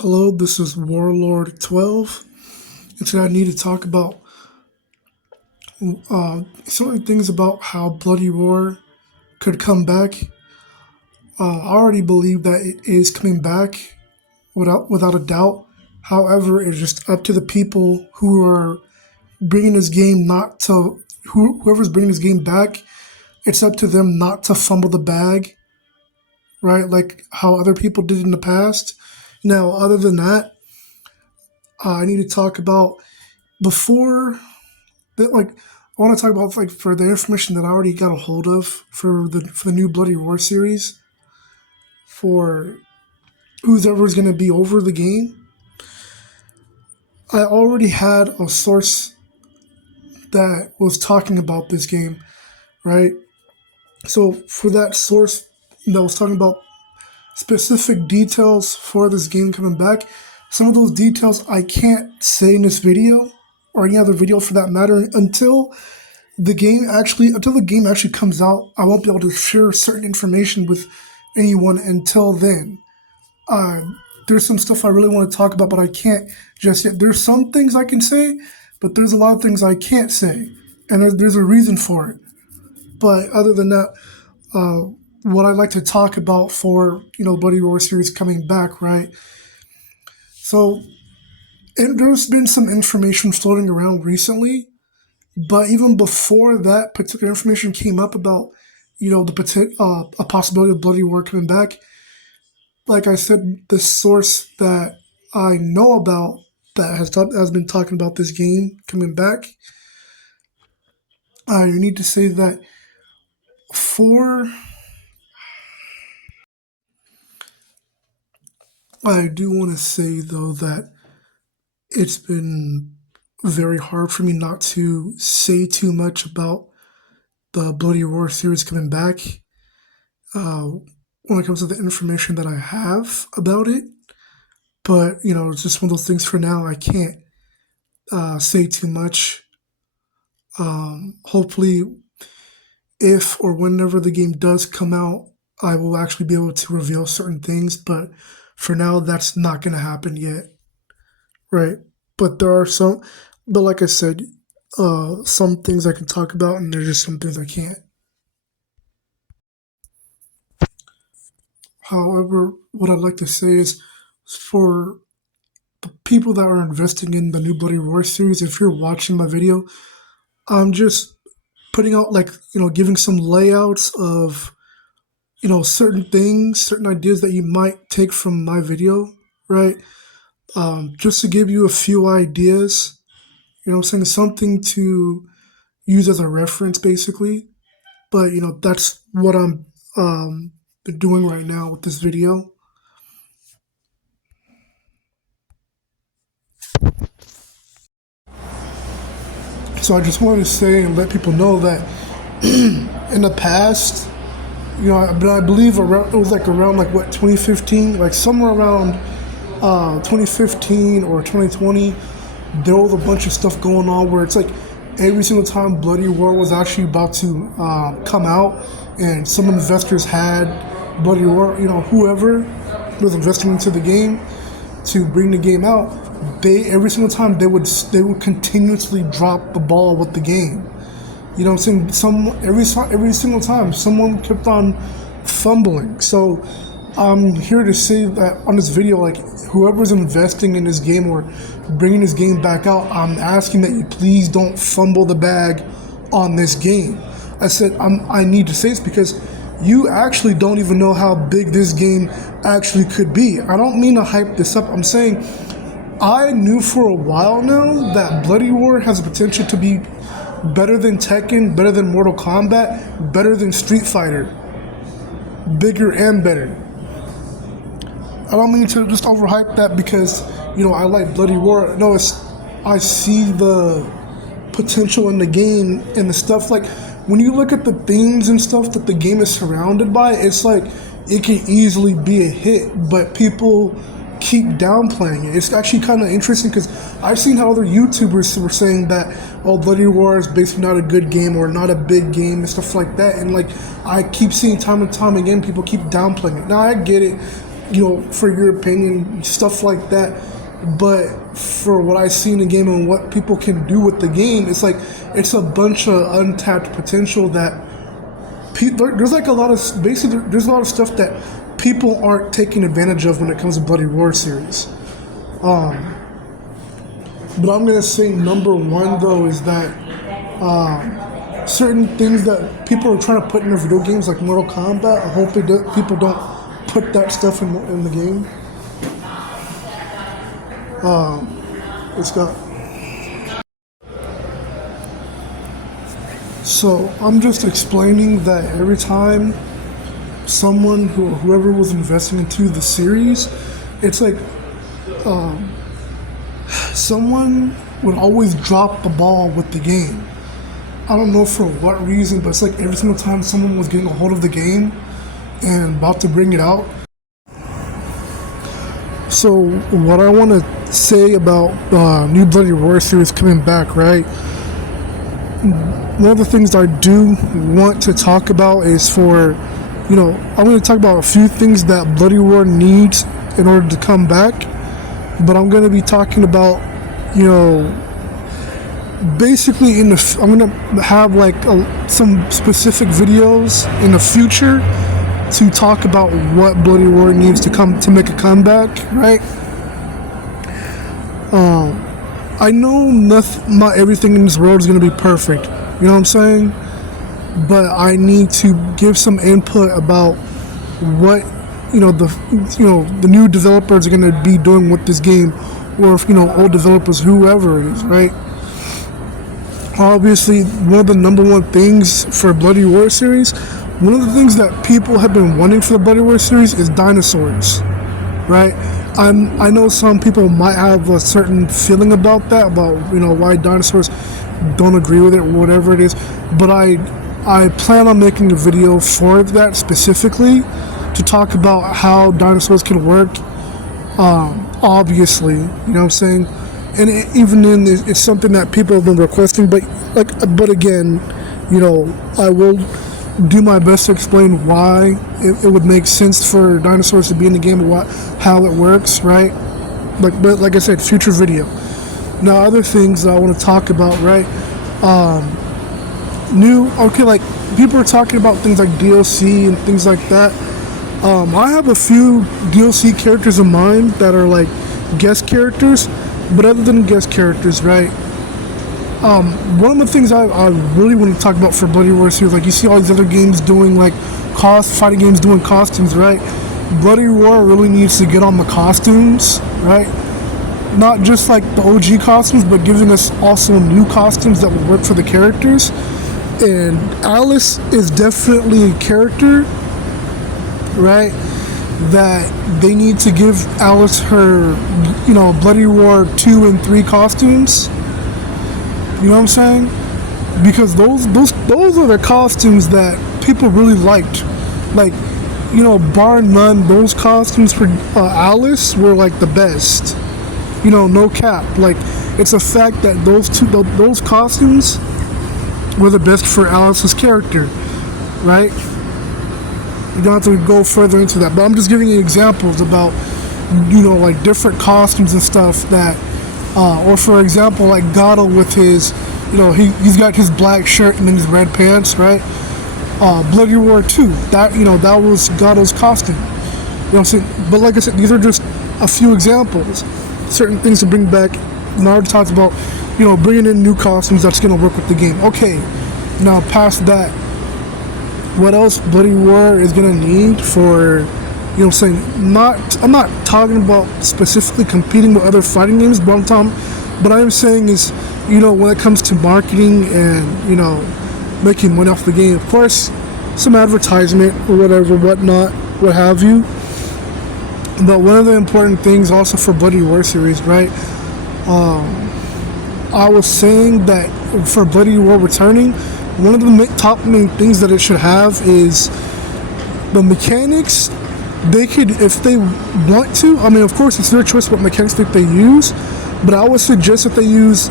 Hello, this is Warlord 12, and today I need to talk about certain things about how Bloody Roar could come back. I already believe that it is coming back without a doubt. However, it's just up to the people who are bringing this game not to whoever's bringing this game back. It's up to them not to fumble the bag, right? Like how other people did in the past. Now, other than that, I need to talk about before that, like I want to talk about like for the information that I already got a hold of for the new Bloody Roar series for who's ever going to be over the game. I already had a source that was talking about this game, right? So for that source that was talking about specific details for this game coming back, some of those details I can't say in this video or any other video for that matter until the game actually comes out. I won't be able to share certain information with anyone until then. Uh, there's some stuff I really want to talk about, but I can't just yet. There's some things I can say, but there's a lot of things I can't say, and there's a reason for it. But other than that, what I'd like to talk about for Bloody Roar series coming back, right? So, and there's been some information floating around recently. But even before that particular information came up about, a possibility of Bloody Roar coming back, like I said, the source that I know about that has been talking about this game coming back, I need to say that for I do want to say though that it's been very hard for me not to say too much about the Bloody Roar series coming back. When it comes to the information that I have about it. But, it's just one of those things for now. I can't say too much. Hopefully, if or whenever the game does come out, I will actually be able to reveal certain things. But for now, that's not going to happen yet. Right? But there are but like I said, some things I can talk about, and there's just some things I can't. However, what I'd like to say is for the people that are investing in the new Bloody Roar series, if you're watching my video, I'm just putting out giving some layouts of, certain things, certain ideas that you might take from my video, right? Just to give you a few ideas, I'm saying something to use as a reference basically. But, that's what I'm doing right now with this video. So I just wanted to say and let people know that in the past, I believe it was around 2015, like somewhere around 2015 or 2020, there was a bunch of stuff going on where it's like every single time Bloody Roar was actually about to come out, and some investors had Bloody Roar, whoever was investing into the game to bring the game out, every single time they would continuously drop the ball with the game. You know what I'm saying? Every single time someone kept on fumbling. So I'm here to say that on this video, like whoever's investing in this game or bringing this game back out, I'm asking that you please don't fumble the bag on this game. I said I need to say this because you actually don't even know how big this game actually could be. I don't mean to hype this up. I'm saying I knew for a while now that Bloody Roar has the potential to be better than Tekken, better than Mortal Kombat, better than Street Fighter. Bigger and better. I don't mean to just overhype that because, I like Bloody Roar. No, I see the potential in the game and the stuff. Like, when you look at the themes and stuff that the game is surrounded by, it's like it can easily be a hit, but people keep downplaying it. It's actually kind of interesting because I've seen how other YouTubers were saying that, Bloody Roar is basically not a good game or not a big game and stuff like that. And I keep seeing time and time again, people keep downplaying it. Now I get it. for your opinion, stuff like that. But for what I see in the game and what people can do with the game, it's like it's a bunch of untapped potential that there's like a lot of there's a lot of stuff that people aren't taking advantage of when it comes to Bloody Roar series. But I'm gonna say number one though is that certain things that people are trying to put in their video games, like Mortal Kombat, I hope people don't put that stuff in the game. It's got. So I'm just explaining that every time whoever was investing into the series, it's like someone would always drop the ball with the game. I don't know for what reason, but it's like every single time someone was getting a hold of the game and about to bring it out. So what I want to say about new Bloody Roar series coming back, right? One of the things I do want to talk about is I'm going to talk about a few things that Bloody Roar needs in order to come back, but I'm going to be talking about, basically I'm going to have like some specific videos in the future to talk about what Bloody Roar needs to make a comeback, right? I know not everything in this world is going to be perfect, you know what I'm saying? But I need to give some input about what the new developers are going to be doing with this game, or if old developers, whoever it is, right? Obviously, one of the number one things for Bloody Roar series, one of the things that people have been wanting for the Bloody Roar series is dinosaurs, right? I know some people might have a certain feeling about that, about why dinosaurs, don't agree with it or whatever it is, but I plan on making a video for that specifically to talk about how dinosaurs can work. Obviously, you know what I'm saying, and it's something that people have been requesting, but again, I will do my best to explain why it would make sense for dinosaurs to be in the game, how it works, right? But like I said, future video. Now, other things that I want to talk about, right? Like people are talking about things like DLC and things like that. I have a few DLC characters in mind that are like guest characters, but other than guest characters, right? One of the things I really want to talk about for Bloody Roar series, like you see all these other games doing like fighting games doing costumes, right? Bloody Roar really needs to get on the costumes, right? Not just like the OG costumes, but giving us also new costumes that will work for the characters. And Alice is definitely a character, right, that they need to give Alice her, Bloody Roar 2 and 3 costumes. You know what I'm saying? Because those are the costumes that people really liked. Like, bar none, those costumes for Alice were like the best. No cap. Like, it's a fact that those costumes were the best for Alice's character, right? You don't have to go further into that, but I'm just giving you examples about, like different costumes and stuff that, or for example, like Gato with his, he's got his black shirt and then his red pants, right? Bloody Roar 2, that was Gato's costume. You know what I'm saying? But like I said, these are just a few examples. Certain things to bring back. Naruto talks about, bringing in new costumes that's going to work with the game. Okay, now past that, what else Bloody Roar is going to need for, I'm not talking about specifically competing with other fighting games, but I am saying is, when it comes to marketing and, making money off the game, of course, some advertisement or whatever, whatnot, what have you. But one of the important things also for Bloody Roar series, right? I was saying that for Bloody Roar returning, one of the top main things that it should have is the mechanics. They could, if they want to, of course it's their choice what mechanics that they use, but I would suggest that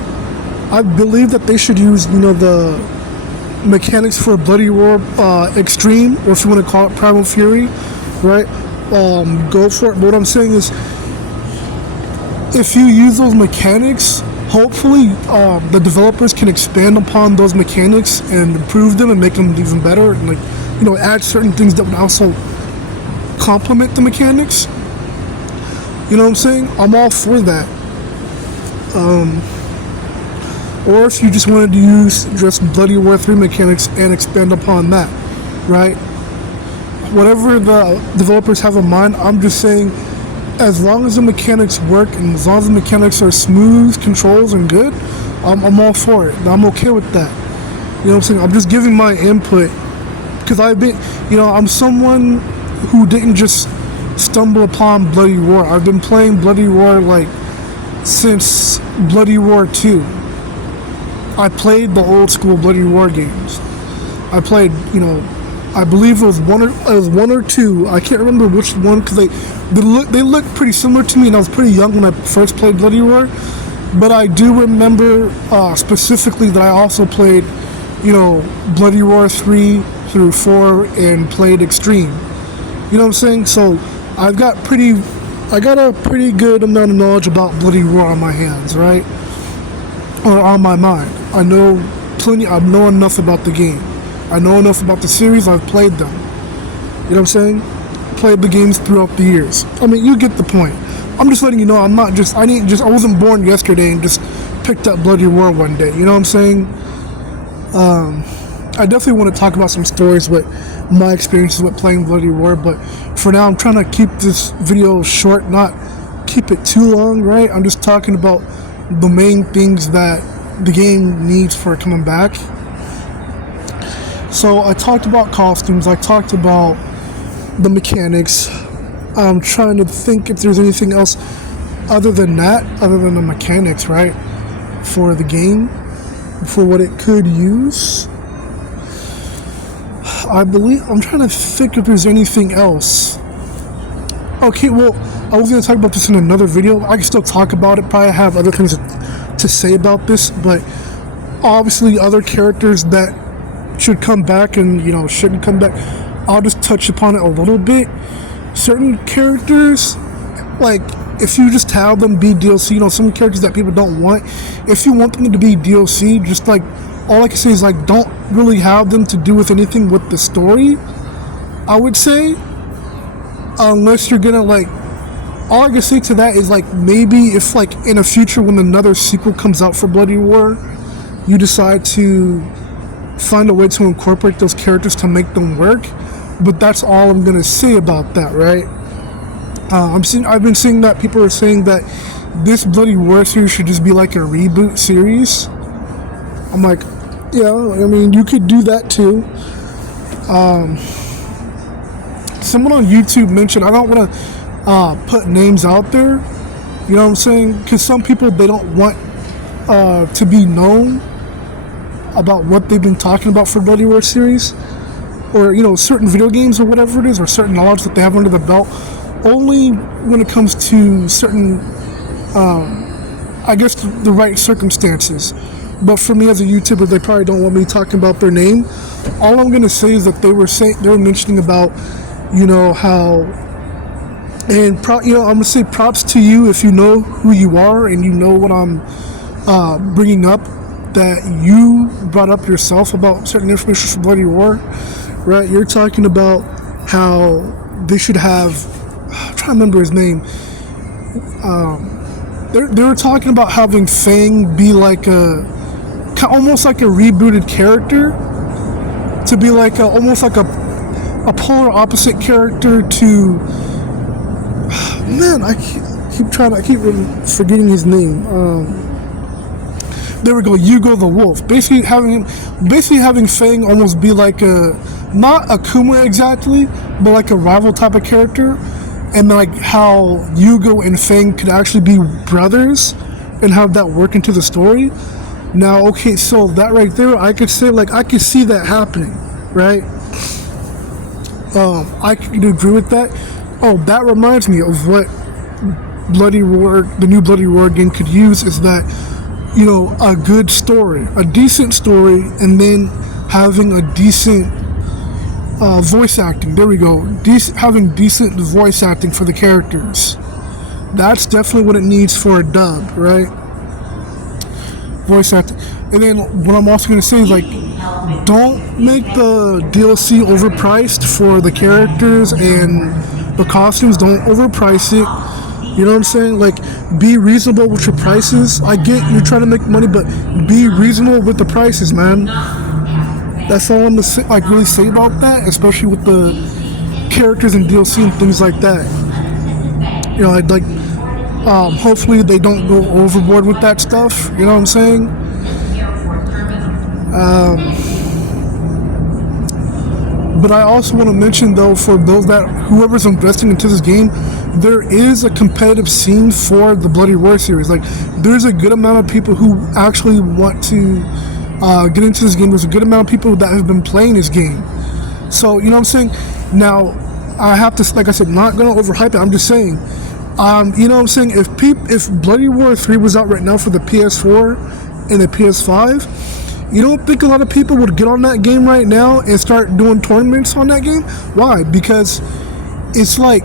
I believe that they should use, the mechanics for Bloody Roar Extreme, or if you want to call it Primal Fury, right? go for it. But what I'm saying is, if you use those mechanics, hopefully the developers can expand upon those mechanics and improve them and make them even better, and add certain things that would also complement the mechanics. You know what I'm saying? I'm all for that. Or if you just wanted to use just Bloody Roar 3 mechanics and expand upon that, right? Whatever the developers have in mind, I'm just saying, as long as the mechanics work and as long as the mechanics are smooth controls and good, I'm all for it. I'm okay with that. You know what I'm saying? I'm just giving my input because I'm someone who didn't just stumble upon Bloody Roar. I've been playing Bloody Roar since Bloody Roar 2. I played the old school Bloody Roar games. I played, I believe it was one or two. I can't remember which one because they look pretty similar to me, and I was pretty young when I first played Bloody Roar. But I do remember specifically that I also played, Bloody Roar 3 through 4 and played Extreme. You know what I'm saying? So I got a pretty good amount of knowledge about Bloody Roar on my hands, right? Or on my mind. I know enough about the game. I know enough about the series. I've played them. You know what I'm saying? Played the games throughout the years. I mean, you get the point. I'm just letting you know I wasn't born yesterday and just picked up Bloody Roar one day. You know what I'm saying? I definitely want to talk about some stories with my experiences with playing Bloody Roar, but for now I'm trying to keep this video short, not keep it too long, right? I'm just talking about the main things that the game needs for coming back. So I talked about costumes, I talked about the mechanics. I'm trying to think if there's anything else other than the mechanics, right? For the game, for what it could use. I'm trying to think if there's anything else. Okay, well, I was going to talk about this in another video. I can still talk about it, probably have other things to say about this, but obviously other characters that should come back and, shouldn't come back, I'll just touch upon it a little bit. Certain characters, if you just have them be DLC, some characters that people don't want, if you want them to be DLC, just all I can say is don't really have them to do with anything with the story, I would say, unless you're gonna all I can say to that is maybe if in a future when another sequel comes out for Bloody Roar, you decide to find a way to incorporate those characters to make them work. But that's all I'm gonna say about that, right? I've been seeing that people are saying that this Bloody Roar series should just be a reboot series. I'm yeah, I mean, you could do that too. Someone on YouTube mentioned, I don't want to put names out there, you know what I'm saying? Because some people, they don't want to be known about what they've been talking about for Bloody Roar series, or certain video games or whatever it is, or certain knowledge that they have under the belt, only when it comes to certain I guess the right circumstances. But for me as a YouTuber, they probably don't want me talking about their name. All I'm gonna say is that they were mentioning about how, and I'm gonna say props to you if you know who you are and you know what I'm bringing up, that you brought up yourself about certain information for Bloody Roar, right? You're talking about how they should have, I'm trying to remember his name. They were talking about having Fang be almost like a rebooted character, to be almost like a polar opposite character to, man, I keep forgetting his name. There we go, Yugo the Wolf. Basically having Fang almost be not Akuma exactly, but a rival type of character, and how Yugo and Fang could actually be brothers and have that work into the story. Now, okay, so that right there, I could say I could see that happening, right? I could agree with that. Oh, that reminds me of what Bloody Roar, the new Bloody Roar game could use, is that a good story, a decent story, and then having a decent voice acting. There we go. Having decent voice acting for the characters. That's definitely what it needs for a dub, right? Voice acting. And then what I'm also going to say is like, don't make the DLC overpriced for the characters and the costumes. Don't overprice it. You know what I'm saying? Like, be reasonable with your prices. I get you're trying to make money, but be reasonable with the prices, man. That's all I'm gonna like really say about that, especially with the characters and DLC and things like that. You know, I'd like. Hopefully they don't go overboard with that stuff. You know what I'm saying? But I also want to mention, though, for those that whoever's investing into this game, there is a competitive scene for the Bloody Roar series. Like, there's a good amount of people who actually want to get into this game. There's a good amount of people that have been playing this game. So, you know what I'm saying? Now, I have to, like I said, not going to overhype it. I'm just saying, you know what I'm saying? If Bloody Roar 3 was out right now for the PS4 and the PS5, you don't think a lot of people would get on that game right now and start doing tournaments on that game? Why? Because it's like,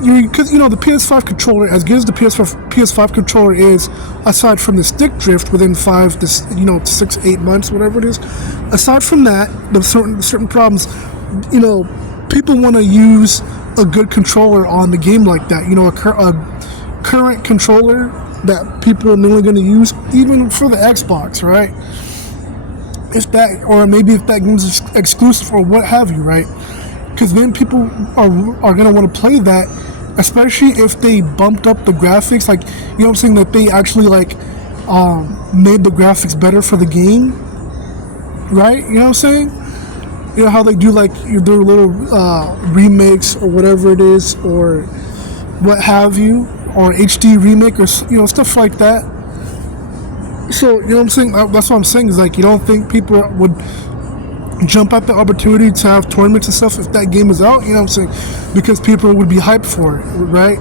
because you know the PS5 controller, as good as the PS5 controller is, aside from the stick drift within 5 to 6-8 months, whatever it is, aside from that, the certain problems, you know, people want to use a good controller on the game like that. You know, a current controller that people are mainly going to use, even for the Xbox, right? If that, or maybe if that game's exclusive or what have you, right? Because then people are going to want to play that, especially if they bumped up the graphics, like, you know what I'm saying, that they actually like made the graphics better for the game, right? You know what I'm saying? You know how they do like their little remakes or whatever it is, or what have you, or HD remake, or stuff like that. So, you know what I'm saying? That's what I'm saying, is like, you don't think people would jump at the opportunity to have tournaments and stuff if that game is out? You know what I'm saying? Because people would be hyped for it, right?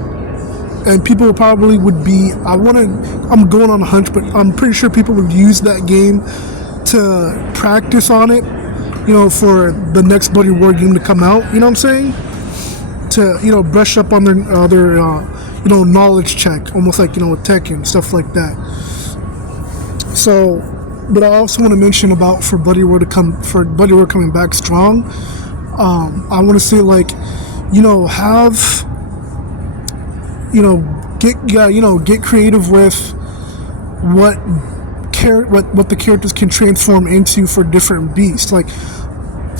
And people probably would be, I'm going on a hunch, but I'm pretty sure people would use that game to practice on it, you know, for the next Bloody Roar game to come out, you know what I'm saying? To, you know, brush up on their knowledge check, almost like, you know, with Tekken, stuff like that. So, but I also want to mention about for Bloody Roar coming back strong. I want to say, like, you know, get creative with what the characters can transform into for different beasts. Like,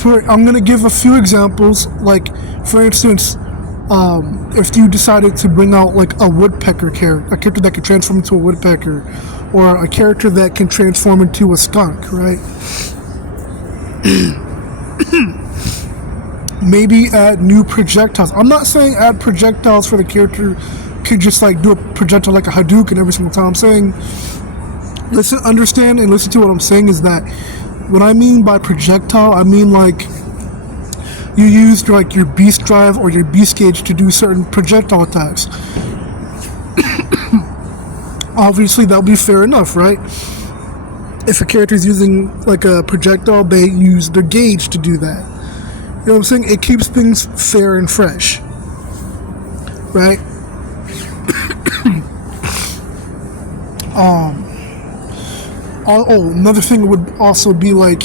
I'm gonna give a few examples. Like, for instance, if you decided to bring out like a woodpecker character, a character that can transform into a woodpecker, or a character that can transform into a skunk, right? Maybe add new projectiles. I'm not saying add projectiles for the character could just like do a projectile like a Hadouken every single time. I'm saying, understand and listen to what I'm saying, is that what I mean by projectile, I mean like you used like your beast drive or your beast gauge to do certain projectile attacks. Obviously, that'll be fair enough, right? If a character is using like a projectile, they use their gauge to do that. You know what I'm saying? It keeps things fair and fresh, right? Another thing would also be like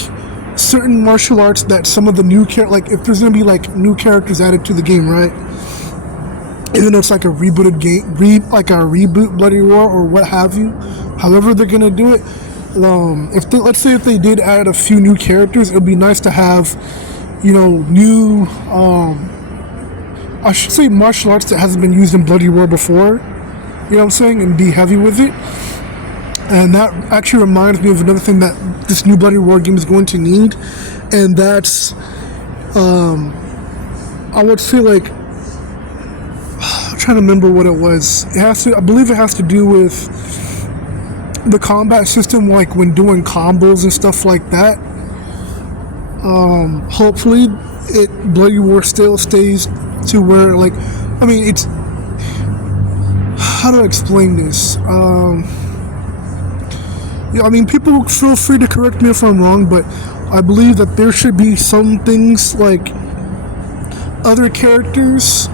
certain martial arts that some of the new like if there's gonna be like new characters added to the game, right? Even though it's like a rebooted game, like a reboot Bloody Roar or what have you, however they're gonna do it. Let's say if they did add a few new characters, it would be nice to have, you know, new, I should say martial arts that hasn't been used in Bloody Roar before. You know what I'm saying? And be heavy with it. And that actually reminds me of another thing that this new Bloody Roar game is going to need, and that's, I would say like, I'm trying to remember what it was. I believe it has to do with the combat system, like when doing combos and stuff like that. Hopefully, Bloody Roar still stays to where, like, I mean, it's, how do I explain this? I mean, people feel free to correct me if I'm wrong, but I believe that there should be some things like other characters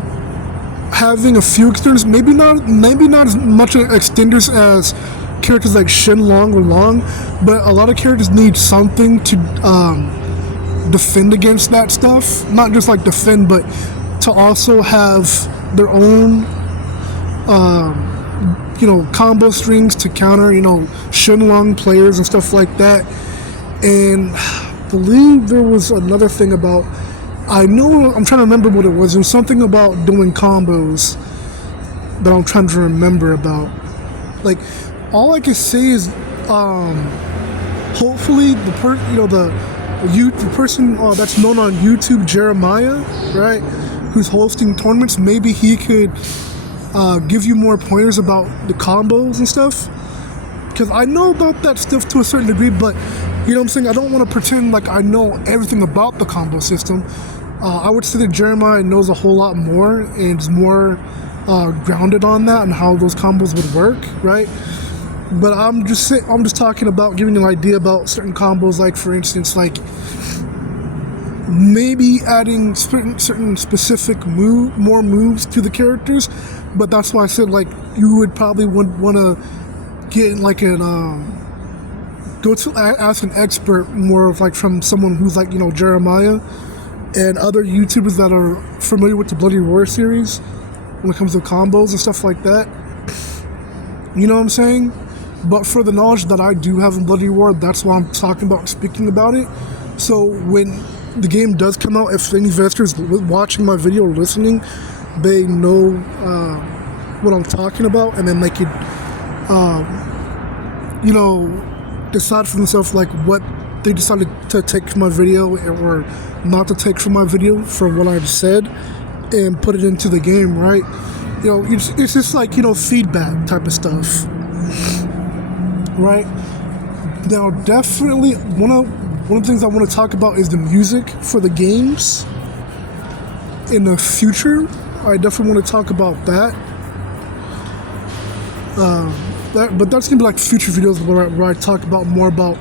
having a few extenders, maybe not as much extenders as characters like Shenlong or Long, but a lot of characters need something to defend against that stuff. Not just like defend, but to also have their own combo strings to counter Shenlong players and stuff like that. And I believe there was another thing about, I'm trying to remember what it was. It was something about doing combos that I'm trying to remember about. Like, all I can say is, hopefully the person that's known on YouTube, Jeremiah, right, who's hosting tournaments, maybe he could give you more pointers about the combos and stuff. Because I know about that stuff to a certain degree, but you know what I'm saying? I don't want to pretend like I know everything about the combo system. I would say that Jeremiah knows a whole lot more and is more grounded on that and how those combos would work, right? But I'm just talking about giving you an idea about certain combos, like for instance, like maybe adding certain specific more moves to the characters. But that's why I said, like, you would probably want to get like ask an expert, more of like from someone who's like Jeremiah and other YouTubers that are familiar with the Bloody Roar series when it comes to combos and stuff like that. You know what I'm saying? But for the knowledge that I do have in Bloody Roar, that's why I'm speaking about it. So when the game does come out, if any investors watching my video or listening, they know what I'm talking about, and then they could, decide for themselves like what they decided to take from my video or not to take from my video for what I just said, and put it into the game, right? It's just like feedback type of stuff, right? Now, definitely one of the things I want to talk about is the music for the games in the future. I definitely want to talk about that. But that's gonna be like future videos where I talk about more about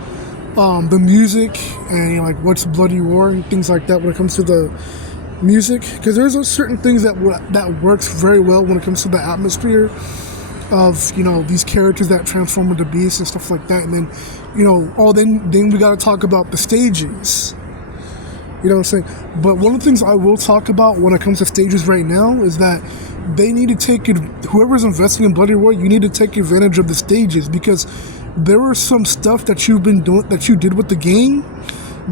the music and like what's Bloody Roar and things like that when it comes to the music, because there's certain things that works very well when it comes to the atmosphere of these characters that transform into beasts and stuff like that. And then then we got to talk about the stages. You know what I'm saying? But one of the things I will talk about when it comes to stages right now is that they need to take it. Whoever's investing in Bloody Roar, you need to take advantage of the stages, because there was some stuff that you did with the game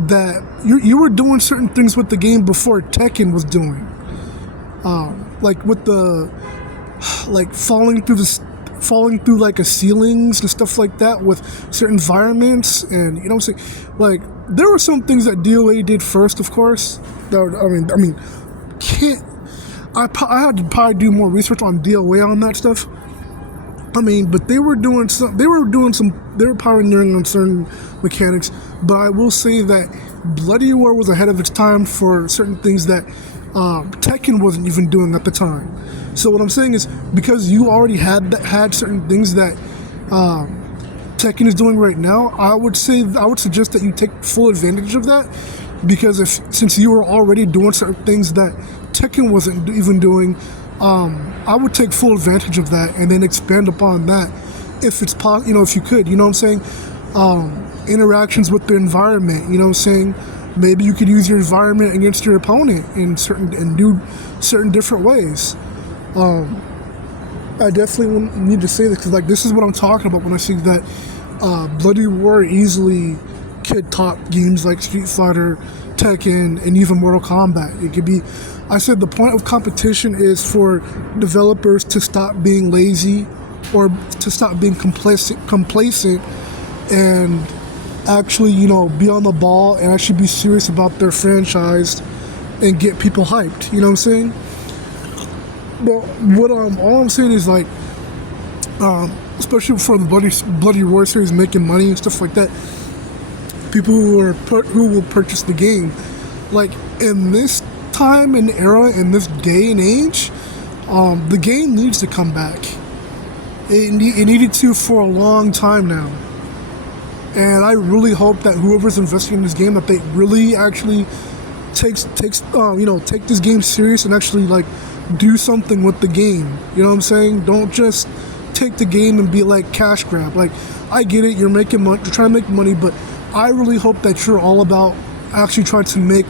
that you were doing certain things with the game before Tekken was doing, like with the falling through like a ceilings and stuff like that with certain environments. And you know what I'm saying, like there were some things that DOA did first, of course. I had to probably do more research on DOA on that stuff. But they were pioneering on certain mechanics. But I will say that Bloody Roar was ahead of its time for certain things that Tekken wasn't even doing at the time. So what I'm saying is, because you already had certain things that Tekken is doing right now, I would suggest that you take full advantage of that, because since you were already doing certain things that Tekken wasn't even doing, I would take full advantage of that and then expand upon that if it's possible. If you could, you know what I'm saying, interactions with the environment. You know what I'm saying, maybe you could use your environment against your opponent and do certain different ways. I definitely need to say this, because like this is what I'm talking about when I say that Bloody Roar easily could top games like Street Fighter, Tekken, and even Mortal Kombat. It could be. I said the point of competition is for developers to stop being lazy or to stop being complacent and actually, be on the ball and actually be serious about their franchise and get people hyped. You know what I'm saying? But all I'm saying is, like, especially for the Bloody Roar series making money and stuff like that, people who will purchase the game, like in this time and era, in this day and age, the game needs to come back. It needed to for a long time now, And I really hope that whoever's investing in this game, that they really actually take this game serious and actually like do something with the game. You know what I'm saying? Don't just take the game and be like cash grab. Like, I get it, you're making money, you're trying to make money, but I really hope that you're all about actually trying to make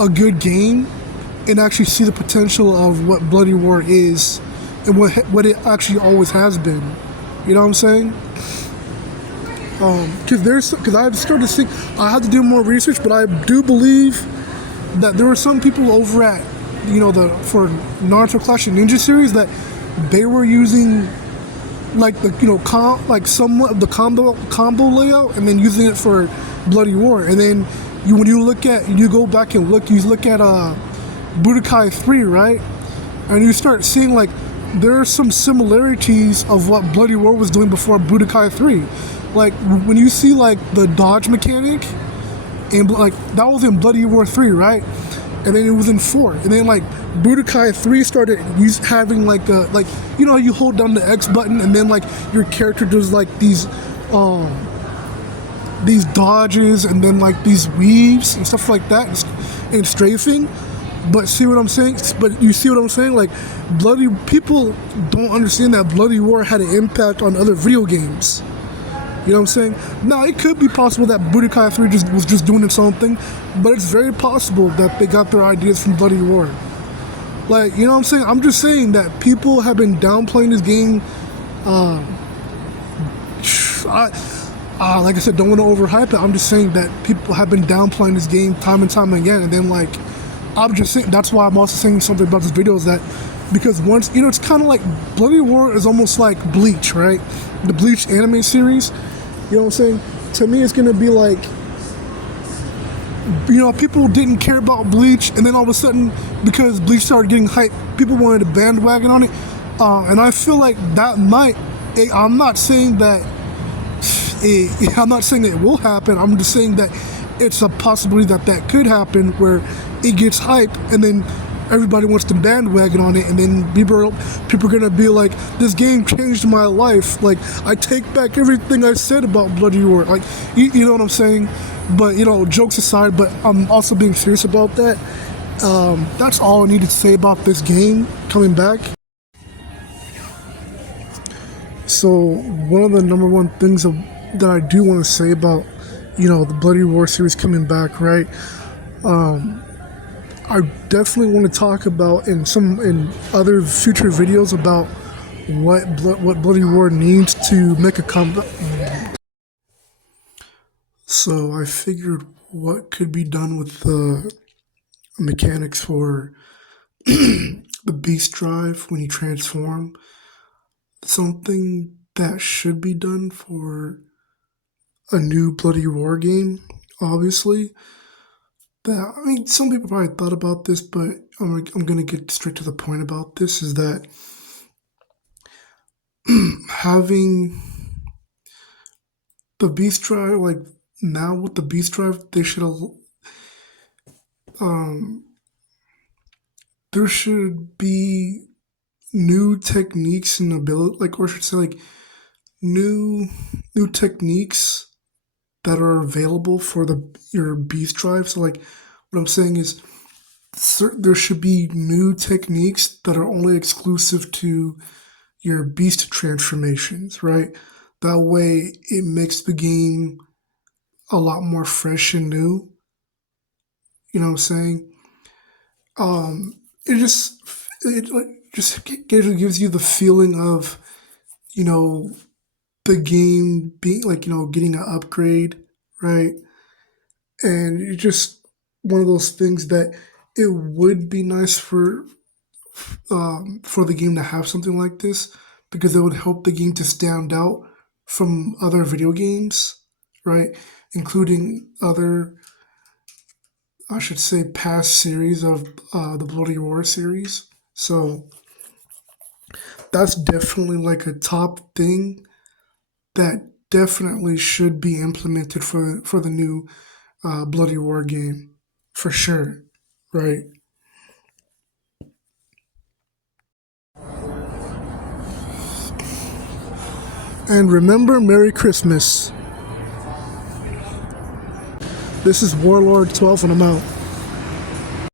a good game and actually see the potential of what Bloody Roar is and what it actually always has been. You know what I'm saying? Because I've started to think I have to do more research, but I do believe that there were some people over at for Naruto Clash of Ninja series that they were using like the somewhat of the combo layout and then using it for Bloody Roar. And then when you go back and look at Budokai 3, right? And you start seeing like there are some similarities of what Bloody Roar was doing before Budokai 3. Like when you see like the dodge mechanic, and like that was in Bloody Roar 3, right? And then it was in 4, and then like Budokai 3 started having like you hold down the X button and then like your character does like these dodges and then like these weaves and stuff like that and strafing. But you see what I'm saying? Like people don't understand that Bloody Roar had an impact on other video games. You know what I'm saying? Now, it could be possible that Budokai 3 was just doing its own thing, but it's very possible that they got their ideas from Bloody Roar. Like, you know what I'm saying? I'm just saying that people have been downplaying this game. Like I said, don't want to overhype it. I'm just saying that people have been downplaying this game time and time again, and then like, I'm just saying, that's why I'm also saying something about this video, is that because once, it's kind of like Bloody Roar is almost like Bleach, right? The Bleach anime series. You know what I'm saying? To me, it's going to be like, people didn't care about Bleach, and then all of a sudden, because Bleach started getting hype, people wanted to bandwagon on it. And I feel like that I'm not saying that it will happen. I'm just saying that it's a possibility that could happen, where it gets hype, and then everybody wants to bandwagon on it, and then people are gonna be like, this game changed my life, like I take back everything I said about Bloody Roar. Like, you know what I'm saying? But jokes aside, but I'm also being serious about that. That's all I needed to say about this game coming back. So one of the number one things that I do want to say about the Bloody Roar series coming back, right? I definitely want to talk about in other future videos about what Bloody Roar needs to make a comeback. So I figured what could be done with the mechanics for the Beast Drive when you transform. Something that should be done for a new Bloody Roar game, obviously. Some people probably thought about this, but I'm going to get straight to the point about this, is that having the Beast Drive, like now with the Beast Drive, there should be new techniques and ability, or I should say like new techniques that are available for your Beast Drive. So like, what I'm saying is there should be new techniques that are only exclusive to your Beast transformations, right? That way it makes the game a lot more fresh and new. You know what I'm saying? It just gives you the feeling of, the game being like, getting an upgrade, right? And it's just one of those things that it would be nice for the game to have something like this, because it would help the game to stand out from other video games, right? Including other, I should say, past series of the Bloody Roar series. So that's definitely like a top thing that definitely should be implemented for the new Bloody Roar game, for sure, right? And remember, Merry Christmas. This is Warlord 12, and I'm out.